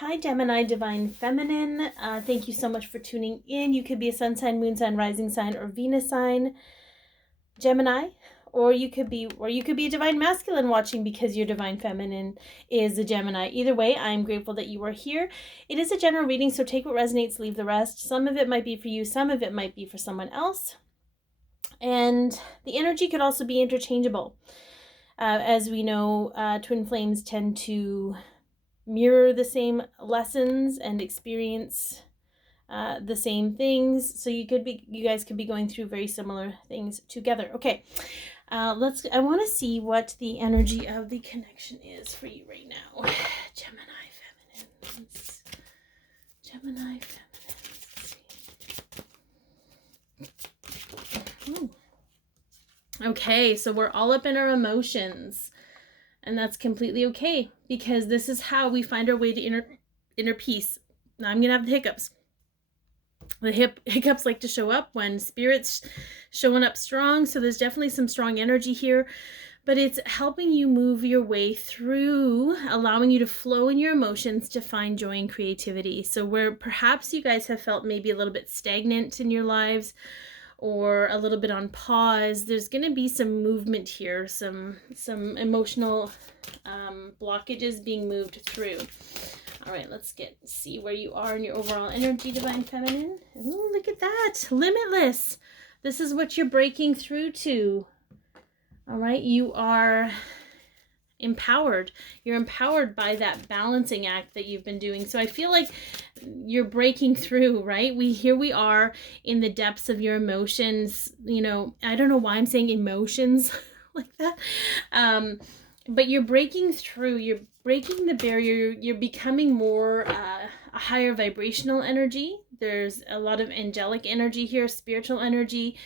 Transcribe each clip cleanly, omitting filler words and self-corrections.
Hi, Gemini, Divine Feminine. Thank you so much for tuning in. You could be a sun sign, moon sign, rising sign, or Venus sign, Gemini, or you could be a Divine Masculine watching because your Divine Feminine is a Gemini. Either way, I am grateful that you are here. It is a general reading, so take what resonates, leave the rest. Some of it might be for you, some of it might be for someone else. And the energy could also be interchangeable. As we know, twin flames tend to mirror the same lessons and experience the same things. So you guys could be going through very similar things together. Okay, I want to see what the energy of the connection is for you right now. Gemini feminines. Gemini feminines. Okay, so we're all up in our emotions. And that's completely okay, because this is how we find our way to inner peace. Now I'm going to have the hiccups. The hiccups like to show up when spirit's showing up strong. So there's definitely some strong energy here. But it's helping you move your way through, allowing you to flow in your emotions to find joy and creativity. So where perhaps you guys have felt maybe a little bit stagnant in your lives, or a little bit on pause, there's going to be some movement here, some emotional blockages being moved through. All right, let's see where you are in your overall energy, Divine Feminine. Ooh, look at that. Limitless. This is what you're breaking through to. All right, you are empowered. You're empowered by that balancing act that you've been doing. So I feel like you're breaking through, right? Here we are in the depths of your emotions. You know, I don't know why I'm saying emotions like that. But you're breaking through, you're breaking the barrier, you're becoming more a higher vibrational energy. There's a lot of angelic energy here, spiritual energy,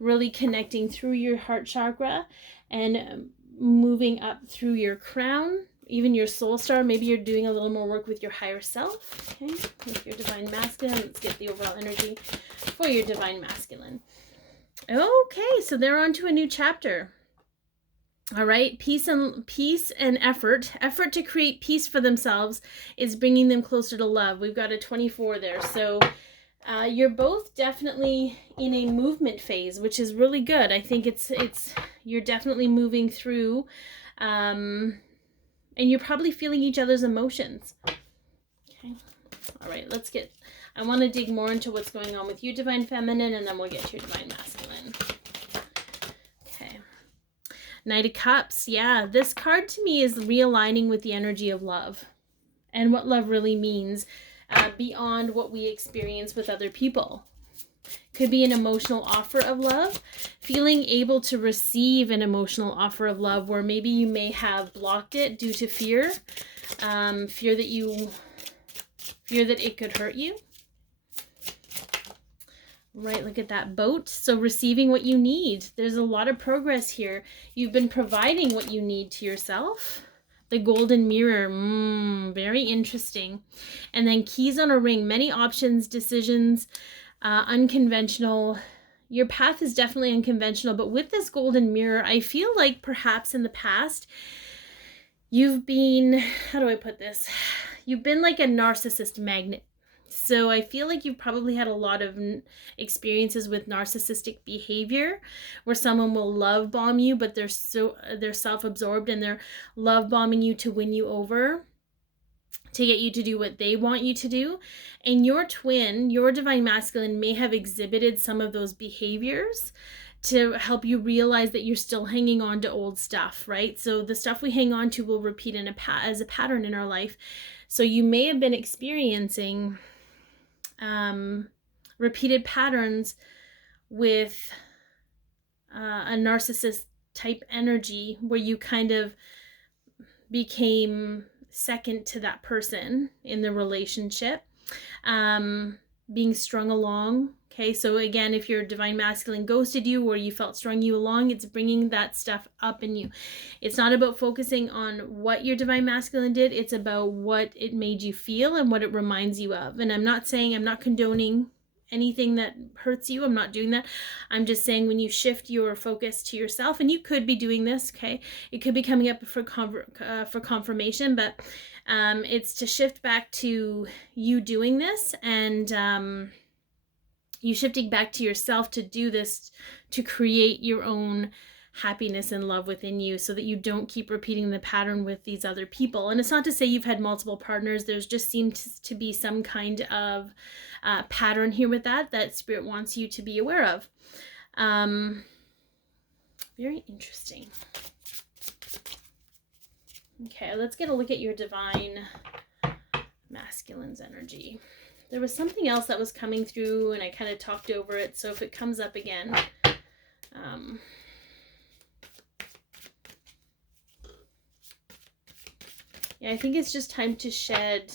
really connecting through your heart chakra and moving up through your crown, even your soul star. Maybe you're doing a little more work with your higher self, okay? With your Divine Masculine. Let's get the overall energy for your Divine Masculine. Okay, so they're on to a new chapter. All right, peace and effort to create peace for themselves is bringing them closer to love. We've got a 24 there. So you're both definitely in a movement phase, which is really good. I think you're definitely moving through, and you're probably feeling each other's emotions. Okay. All right, I want to dig more into what's going on with you, Divine Feminine, and then we'll get to your Divine Masculine. Okay. Knight of Cups. Yeah, this card to me is realigning with the energy of love and what love really means. Beyond what we experience with other people. Could be an emotional offer of love, feeling able to receive an emotional offer of love where maybe you may have blocked it due to fear, fear that it could hurt you. Right, look at that boat. So receiving what you need. There's a lot of progress here. You've been providing what you need to yourself. The golden mirror, very interesting. And then keys on a ring, many options, decisions, unconventional. Your path is definitely unconventional, but with this golden mirror, I feel like perhaps in the past, you've been, how do I put this? You've been like a narcissist magnet. So I feel like you've probably had a lot of experiences with narcissistic behavior where someone will love bomb you, but they're self-absorbed and they're love bombing you to win you over, to get you to do what they want you to do. And your twin, your Divine Masculine, may have exhibited some of those behaviors to help you realize that you're still hanging on to old stuff, right? So the stuff we hang on to will repeat as a pattern in our life. So you may have been experiencing repeated patterns with a narcissist type energy where you kind of became second to that person in the relationship, being strung along. Okay, so again, if your Divine Masculine ghosted you or you felt strung you along, it's bringing that stuff up in you. It's not about focusing on what your Divine Masculine did. It's about what it made you feel and what it reminds you of. And I'm not condoning anything that hurts you. I'm not doing that. I'm just saying when you shift your focus to yourself, and you could be doing this, okay? It could be coming up for confirmation, but It's to shift back to you doing this, and you shifting back to yourself to do this, to create your own happiness and love within you, so that you don't keep repeating the pattern with these other people. And it's not to say you've had multiple partners. There's just seems to be some kind of pattern here with that Spirit wants you to be aware of. Very interesting. Okay, let's get a look at your divine masculine's energy. There was something else that was coming through and I kind of talked over it, so if it comes up again, yeah, I think it's just time to shed.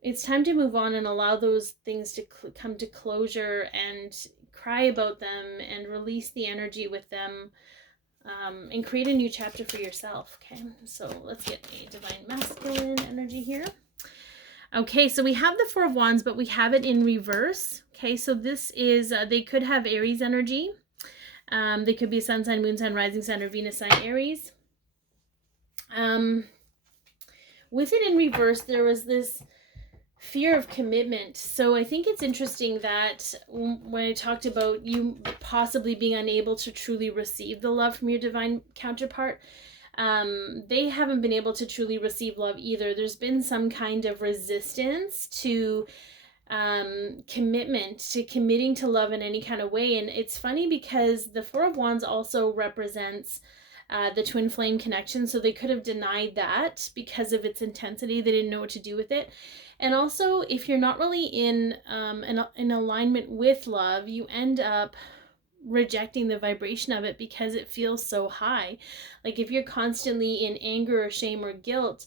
It's time to move on and allow those things to come to closure and cry about them and release the energy with them, and create a new chapter for yourself. Okay, so let's get a divine masculine energy here. Okay, so we have the Four of Wands, but we have it in reverse. Okay, so this is, they could have Aries energy. They could be sun sign, moon sign, rising sign, or Venus sign Aries. With it in reverse, there was this fear of commitment. So I think it's interesting that when I talked about you possibly being unable to truly receive the love from your divine counterpart, they haven't been able to truly receive love either. There's been some kind of resistance to commitment, to committing to love in any kind of way. And it's funny because the Four of Wands also represents the twin flame connection, so they could have denied that because of its intensity. They didn't know what to do with it. And also, if you're not really in alignment with love, you end up rejecting the vibration of it because it feels so high. Like if you're constantly in anger or shame or guilt,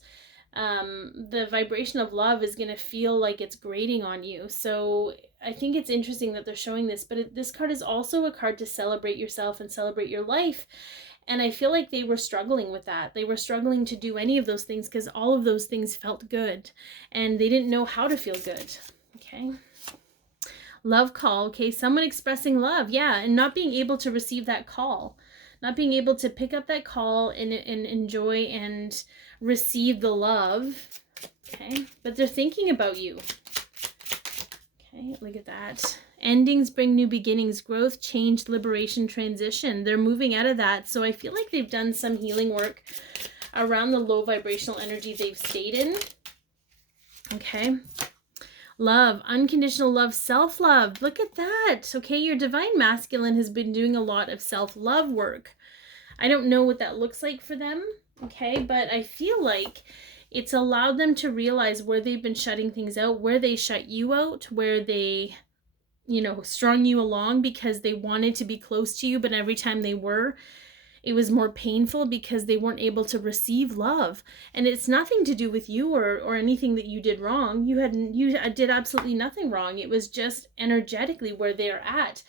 the vibration of love is going to feel like it's grating on you. So I think it's interesting that they're showing this, but this card is also a card to celebrate yourself and celebrate your life. And I feel like they were struggling with that. They were struggling to do any of those things because all of those things felt good and they didn't know how to feel good. Okay. Love call. Okay. Someone expressing love. Yeah. And not being able to receive that call, not being able to pick up that call and enjoy and receive the love. Okay. But they're thinking about you. Okay. Look at that. Endings bring new beginnings, growth, change, liberation, transition. They're moving out of that. So I feel like they've done some healing work around the low vibrational energy they've stayed in. Okay. Love, unconditional love, self-love. Look at that. Okay. Your divine masculine has been doing a lot of self-love work. I don't know what that looks like for them. Okay. But I feel like it's allowed them to realize where they've been shutting things out, where they shut you out, where they, strung you along because they wanted to be close to you, but every time they were, it was more painful because they weren't able to receive love. And it's nothing to do with you or anything that you did wrong. You did absolutely nothing wrong. It was just energetically where they're at.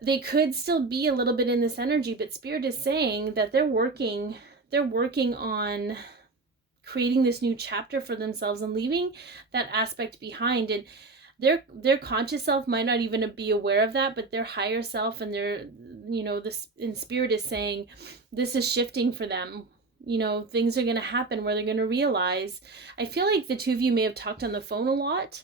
They could still be a little bit in this energy, but Spirit is saying that they're working on creating this new chapter for themselves and leaving that aspect behind. And their conscious self might not even be aware of that, but their higher self and their, this in Spirit is saying this is shifting for them. Things are going to happen where they're going to realize. I feel like the two of you may have talked on the phone a lot,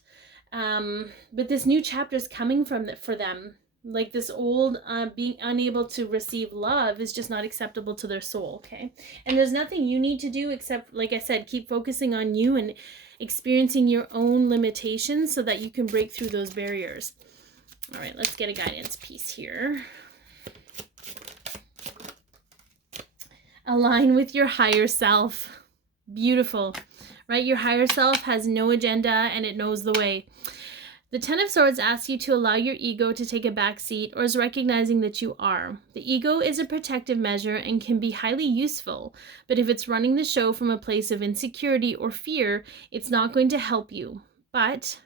but this new chapter is coming for them. Like this old being unable to receive love is just not acceptable to their soul. Okay. And there's nothing you need to do except, like I said, keep focusing on you and experiencing your own limitations so that you can break through those barriers. All right, let's get a guidance piece here. Align with your higher self. Beautiful, right? Your higher self has no agenda and it knows the way. The Ten of Swords asks you to allow your ego to take a back seat, or is recognizing that you are. The ego is a protective measure and can be highly useful, but if it's running the show from a place of insecurity or fear, it's not going to help you. But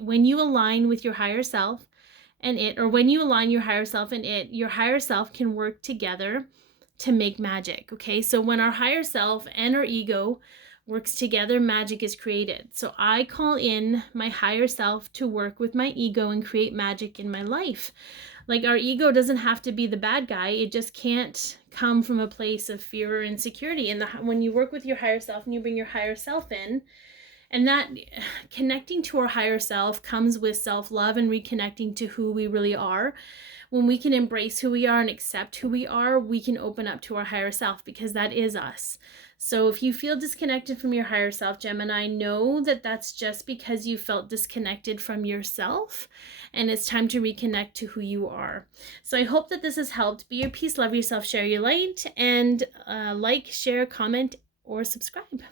when you align with your higher self and it, or when you align your higher self and it, your higher self can work together to make magic. Okay, so when our higher self and our ego works together, magic is created. So I call in my higher self to work with my ego and create magic in my life. Like, our ego doesn't have to be the bad guy. It just can't come from a place of fear or insecurity. And when you work with your higher self and you bring your higher self in, and that connecting to our higher self comes with self-love and reconnecting to who we really are. When we can embrace who we are and accept who we are, we can open up to our higher self, because that is us. So if you feel disconnected from your higher self, Gemini, know that that's just because you felt disconnected from yourself, and it's time to reconnect to who you are. So I hope that this has helped. Be your peace, love yourself, share your light, and like, share, comment, or subscribe.